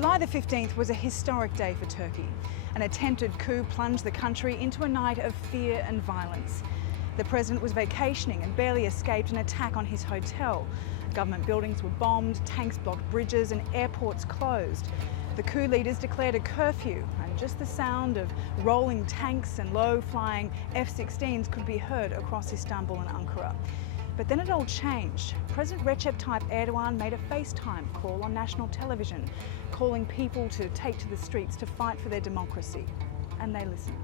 July the 15th was a historic day for Turkey. An attempted coup plunged the country into a night of fear and violence. The president was vacationing and barely escaped an attack on his hotel. Government buildings were bombed, tanks blocked bridges and airports closed. The coup leaders declared a curfew, and just the sound of rolling tanks and low-flying F-16s could be heard across Istanbul and Ankara. But then it all changed. President Recep Tayyip Erdogan made a FaceTime call on national television, calling people to take to the streets to fight for their democracy. And they listened.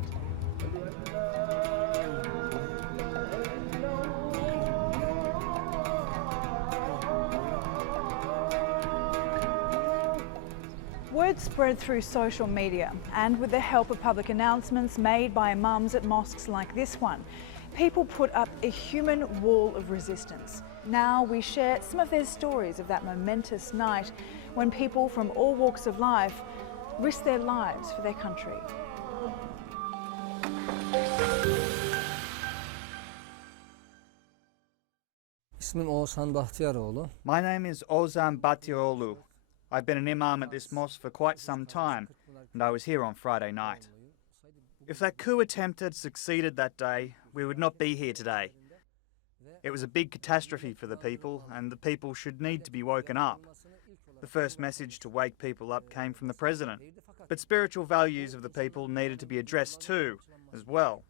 Word spread through social media, and with the help of public announcements made by imams at mosques like this one, people put up a human wall of resistance. Now we share some of their stories of that momentous night when people from all walks of life risked their lives for their country. My name is Ozan Batioğlu. I've been an imam at this mosque for quite some time, and I was here on Friday night. If that coup attempt had succeeded that day, we would not be here today. It was a big catastrophe for the people, and the people should need to be woken up. The first message to wake people up came from the president, but spiritual values of the people needed to be addressed too, as well.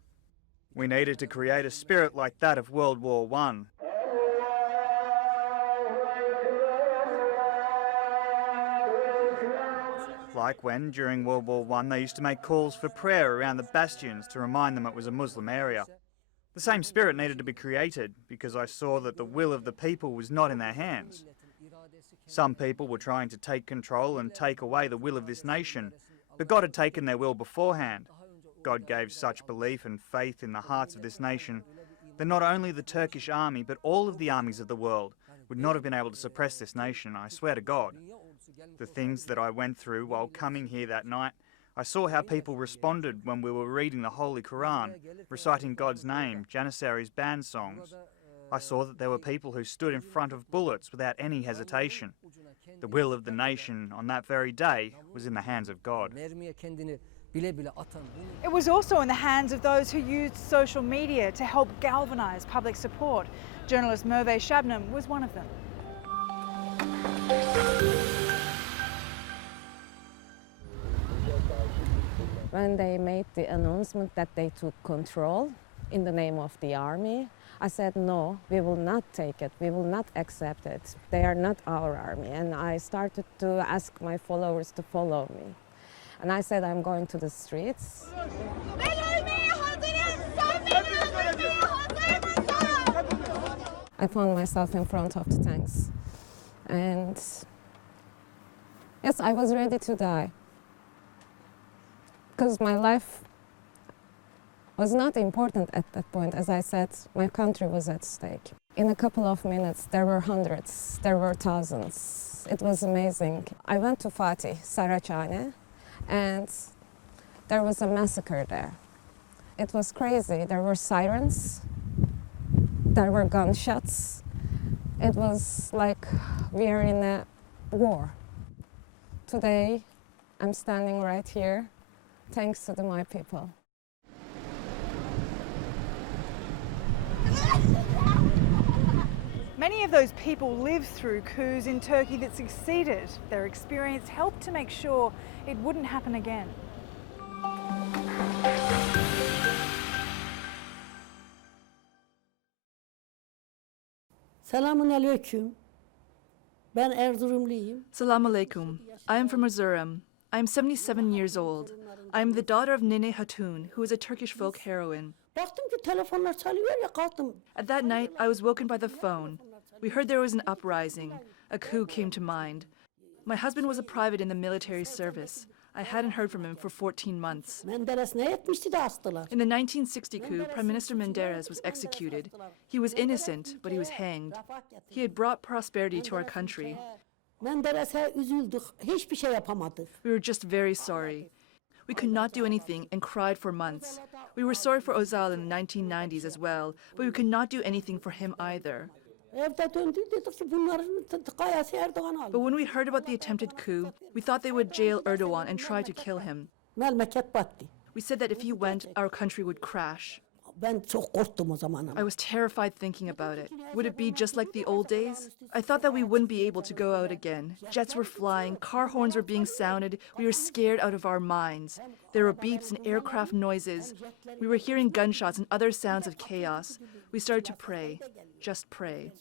We needed to create a spirit like that of World War I. Like when, during World War I, they used to make calls for prayer around the bastions to remind them it was a Muslim area. The same spirit needed to be created because I saw that the will of the people was not in their hands. Some people were trying to take control and take away the will of this nation, but God had taken their will beforehand. God gave such belief and faith in the hearts of this nation that not only the Turkish army, but all of the armies of the world would not have been able to suppress this nation, I swear to God. The things that I went through while coming here that night, I saw how people responded when we were reading the Holy Quran, reciting God's name, Janissary's band songs. I saw that there were people who stood in front of bullets without any hesitation. The will of the nation on that very day was in the hands of God. It was also in the hands of those who used social media to help galvanise public support. Journalist Merve Shabnam was one of them. When they made the announcement that they took control in the name of the army, I said, no, we will not take it. We will not accept it. They are not our army. And I started to ask my followers to follow me. And I said, I'm going to the streets. I found myself in front of the tanks. And yes, I was ready to die. Because my life was not important at that point. As I said, my country was at stake. In a couple of minutes, there were hundreds, there were thousands. It was amazing. I went to Fatih, Saraçhane, and there was a massacre there. It was crazy. There were sirens, there were gunshots. It was like we are in a war. Today, I'm standing right here, thanks to my people. Many of those people lived through coups in Turkey that succeeded. Their experience helped to make sure it wouldn't happen again. Selamun aleyküm. Ben Erzurumluyum. Salam alaikum. I am from Erzurum. I am 77 years old. I am the daughter of Nene Hatun, who is a Turkish folk heroine. Baktım ki telefonlar çalıyor ya kalktım. At that night, I was woken by the phone. We heard there was an uprising. A coup came to mind. My husband was a private in the military service. I hadn't heard from him for 14 months. Menderes ne etmişti de astılar. In the 1960 coup, Prime Minister Menderes was executed. He was innocent, but he was hanged. He had brought prosperity to our country. Menderes'e üzüldük. Hiçbir şey yapamadık. We were just very sorry. We could not do anything and cried for months. We were sorry for Özal in the 1990s as well, but we could not do anything for him either. Evde döndük dedik ki bunların kayası Erdoğan aldı. But when we heard about the attempted coup, we thought they would jail Erdogan and try to kill him. Memleket battı. We said that if he went, our country would crash. Ben çok korktum o zaman ama. I was terrified thinking about it. Would it be just like the old days? I thought that we wouldn't be able to go out again. Jets were flying, car horns were being sounded. We were scared out of our minds. There were beeps and aircraft noises. We were hearing gunshots and other sounds of chaos. We started to pray. Just pray.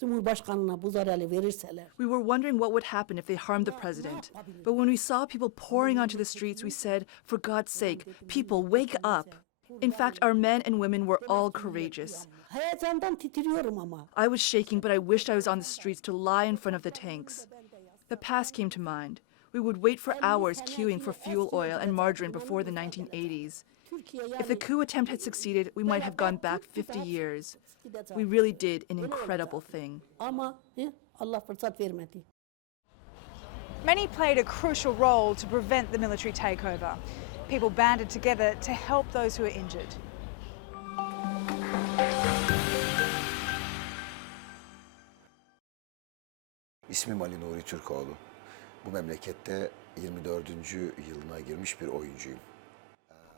Cumhurbaşkanına bu zararı verirseler. We were wondering what would happen if they harmed the president. But when we saw people pouring onto the streets, we said, for God's sake, people, wake up. In fact, our men and women were all courageous. Heyecandan titriyorum ama. I was shaking, but I wished I was on the streets to lie in front of the tanks. The past came to mind. We would wait for hours queuing for fuel oil and margarine before the 1980s. If the coup attempt had succeeded, we might have gone back 50 years. We really did an incredible thing. Ama Allah fırsat vermedi. Many played a crucial role to prevent the military takeover. People banded together to help those who were injured. İsmim Ali Nuri Türkoğlu. Bu memlekette 24. yılına girmiş bir oyuncuyum.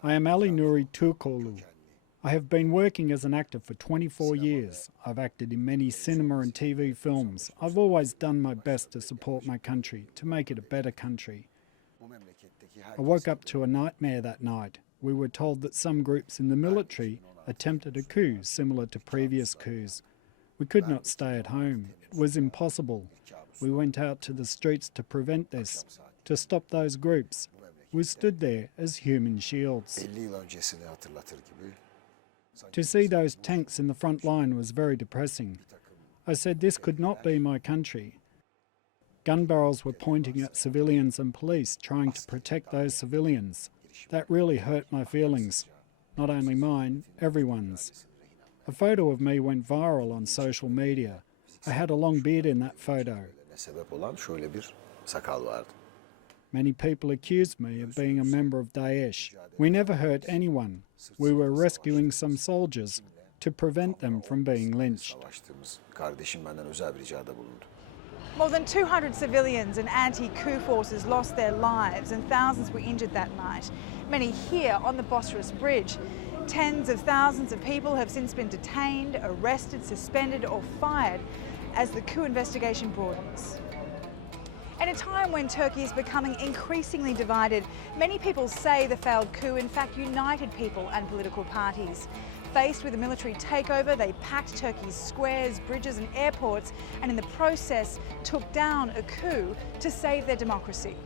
I am Ali Nuri Turkoglu. I have been working as an actor for 24 years. I've acted in many cinema and TV films. I've always done my best to support my country, to make it a better country. I woke up to a nightmare that night. We were told that some groups in the military attempted a coup similar to previous coups. We could not stay at home. It was impossible. We went out to the streets to prevent this, to stop those groups. We stood there as human shields. 50 yıl öncesini hatırlatır gibi. To see those tanks in the front line was very depressing. I said this could not be my country. Gun barrels were pointing at civilians and police, trying to protect those civilians. That really hurt my feelings. Not only mine, everyone's. A photo of me went viral on social media. I had a long beard in that photo. Sebep olan şöyle bir sakal vardı. Many people accused me of being a member of Daesh. We never hurt anyone. We were rescuing some soldiers to prevent them from being lynched. Savaştığımız kardeşim benden özel bir ricada bulundu. More than 200 civilians and anti-coup forces lost their lives and thousands were injured that night. Many here on the Bosphorus Bridge. Tens of thousands of people have since been detained, arrested, suspended or fired as the coup investigation broadens. At a time when Turkey is becoming increasingly divided, many people say the failed coup in fact united people and political parties. Faced with a military takeover, they packed Turkey's squares, bridges and airports and in the process took down a coup to save their democracy.